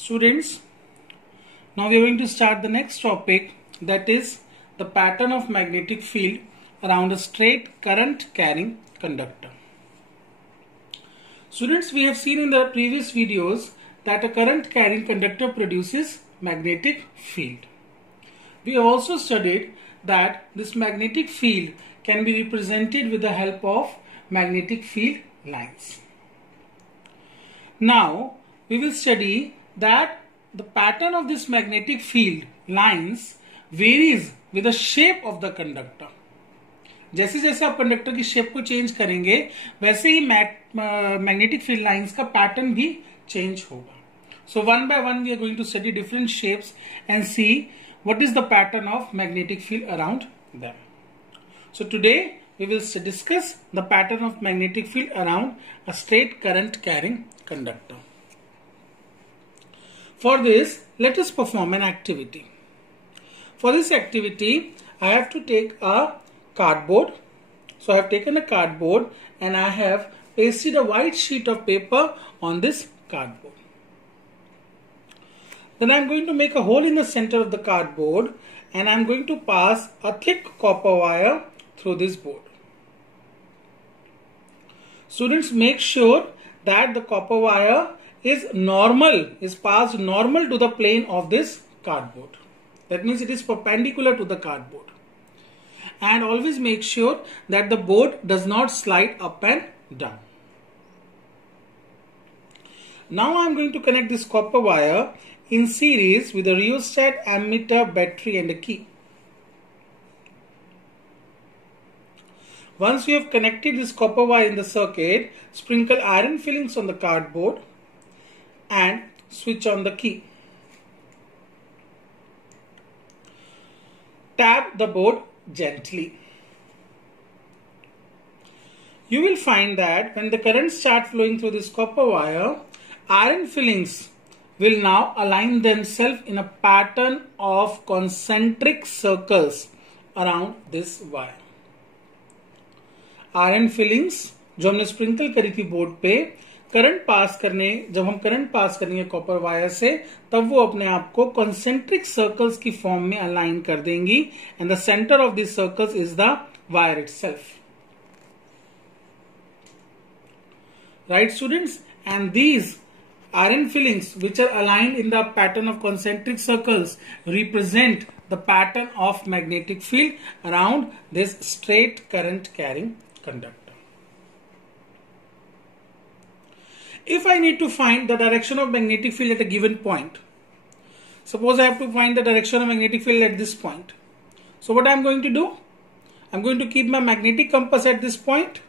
Students, now we are going to start the next topic, that is the pattern of magnetic field around a straight current carrying conductor. Students, we have seen in the previous videos that a current carrying conductor produces magnetic field. We have also studied that this magnetic field can be represented with the help of magnetic field lines. Now we will study that the pattern of this magnetic field lines varies with the shape of the conductor. जैसे जैसे आप conductor की shape को change करेंगे वैसे ही magnetic field lines का pattern भी change होगा. So one by one we are going to study different shapes and see what is the pattern of magnetic field around them. So today we will discuss the pattern of magnetic field around a straight current carrying conductor. For this, let us perform an activity. For this activity, I have to take a cardboard. So I have taken a cardboard and I have pasted a white sheet of paper on this cardboard. Then I am going to make a hole in the center of the cardboard and I am going to pass a thick copper wire through this board. Students, make sure that the copper wire is passed normal to the plane of this cardboard. That means it is perpendicular to the cardboard. And always make sure that the board does not slide up and down. Now I am going to connect this copper wire in series with a rheostat, ammeter, battery and a key. Once we have connected this copper wire in the circuit, sprinkle iron fillings on the cardboard and switch on the key. Tap the board gently. You will find that when the current starts flowing through this copper wire, iron fillings will now align themselves in a pattern of concentric circles around this wire. Iron filings जो हमने sprinkle करी थी board पे, जब हम current pass करेंगे copper wire से, तब वो अपने आप को कॉन्सेंट्रिक सर्कल्स की फॉर्म में अलाइन कर देंगी and the centre of this circles is the wire itself. Right students, and these iron fillings which are aligned in the pattern of concentric circles represent the pattern of magnetic field around this straight current carrying conductor. If I need to find the direction of magnetic field at a given point, suppose I have to find the direction of magnetic field at this point. So what I am going to do? I am going to keep my magnetic compass at this point.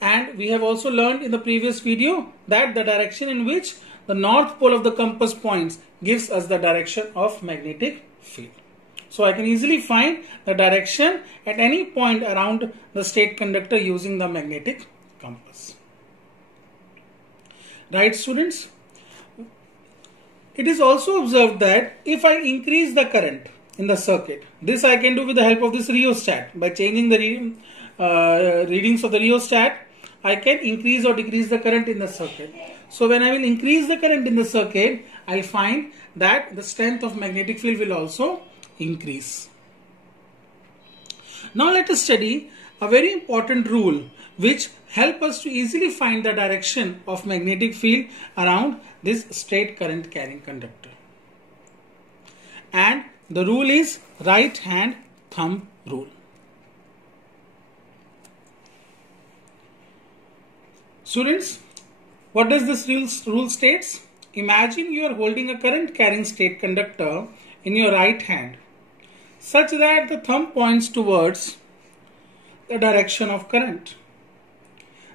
And we have also learned in the previous video that the direction in which the north pole of the compass points gives us the direction of magnetic field. So I can easily find the direction at any point around the straight conductor using the magnetic compass. Right, students? It is also observed that if I increase the current in the circuit, this I can do with the help of this rheostat. By changing the readings of the rheostat, I can increase or decrease the current in the circuit. So when I will increase the current in the circuit, I find that the strength of magnetic field will also increase. Now let us study a very important rule which help us to easily find the direction of magnetic field around this straight current carrying conductor. And the rule is right hand thumb rule. Students, what does this rule states? Imagine you are holding a current carrying straight conductor in your right hand such that the thumb points towards the direction of current.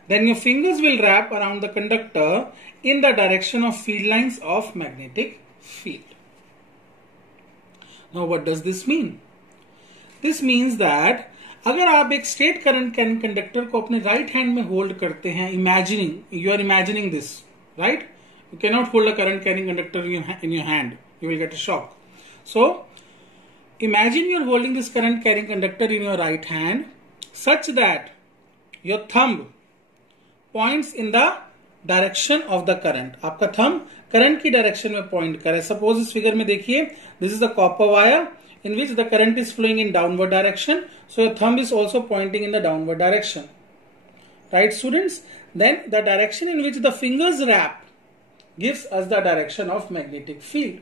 Then your fingers will wrap around the conductor in the direction of field lines of magnetic field. Now what does this mean? This means that अगर आप एक straight current carrying conductor को अपने right hand में hold करते हैं, you are imagining this, right? You can not hold a current carrying conductor in your hand, you will get a shock. So imagine you are holding this current carrying conductor in your right hand such that your thumb points in the direction of the current, आपका thumb current की direction में point करे. Suppose इस figure में देखिए, this is the copper wire in which the current is flowing in downward direction, so your thumb is also pointing in the downward direction, right students? Then the direction in which the fingers wrap gives us the direction of magnetic field.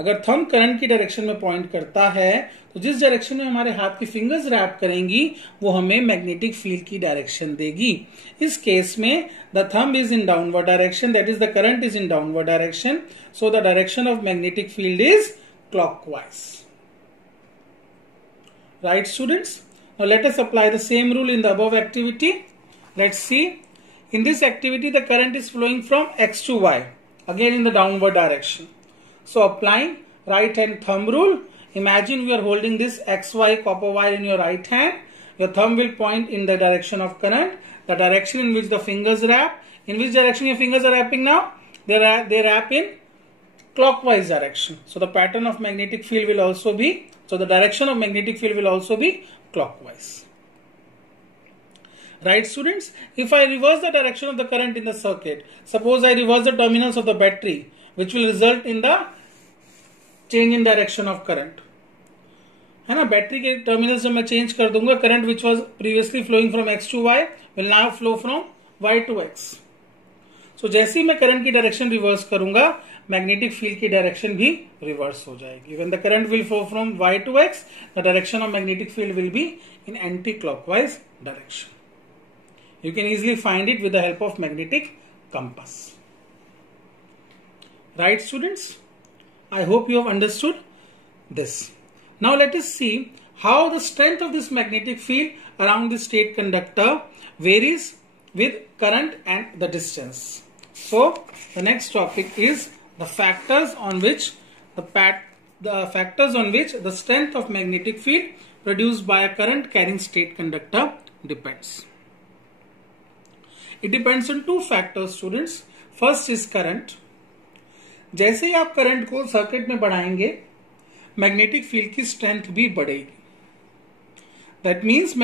अगर thumb current की direction में point करता है तो जिस direction में हमारे हाथ की फिंगर्स रैप करेंगी वो हमें मैग्नेटिक फील्ड की डायरेक्शन देगी. इस केस में the thumb is in downward direction, that is the current is in downward direction, so the direction of magnetic field is clockwise. Right students? Now let us apply the same rule in the above activity. Let's see. In this activity the current is flowing from X to Y, again in the downward direction. So applying right hand thumb rule, imagine we are holding this XY copper wire in your right hand. Your thumb will point in the direction of current, the direction in which the fingers wrap. In which direction your fingers are wrapping now? They wrap in clockwise direction. So the pattern of magnetic field will also be, so the direction of magnetic field will also be clockwise. Right students? If I reverse the direction of the current in the circuit, suppose I reverse the terminals of the battery, which will result in the change in direction of current. है ना, battery के terminals जब मैं change कर दूंगा, current which was previously flowing from X to Y will now flow from Y to X. So जैसे ही मैं करंट की डायरेक्शन रिवर्स करूंगा, मैग्नेटिक फील्ड की डायरेक्शन भी रिवर्स हो जाएगी. When the current will flow from Y to X, the direction of magnetic field will be in anti clockwise direction. You can easily find it with the help of magnetic compass. Right students? I hope you have understood this. Now let us see how the strength of this magnetic field around the state conductor varies with current and the distance. So the next topic is the factors on which the strength of magnetic field produced by a current carrying state conductor depends. It depends on two factors students. First is current. जैसे ही आप current को circuit में बढ़ाएंगे, magnetic field की strength भी बढ़ेगी. That means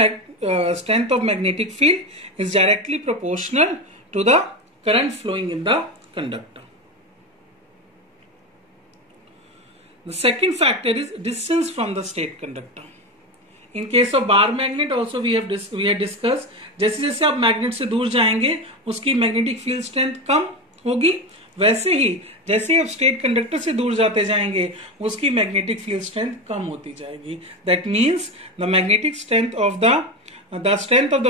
strength of magnetic field is directly proportional to the current flowing in the conductor. The second factor is distance from the state conductor. In case of bar magnet also we had discussed, जैसे जैसे आप magnet से दूर जाएंगे उसकी magnetic field strength कम होगी, वैसे ही जैसे ही आप स्टेट कंडक्टर से दूर जाते जाएंगे उसकी मैग्नेटिक फील्ड स्ट्रेंथ कम होती जाएगी. That means the magnetic strength of the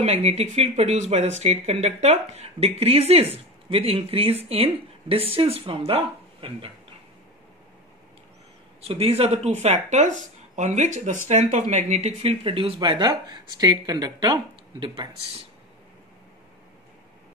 magnetic field produced by the state conductor decreases with increase in distance from the conductor. So these are the two factors on which the strength of magnetic field produced by the state conductor depends.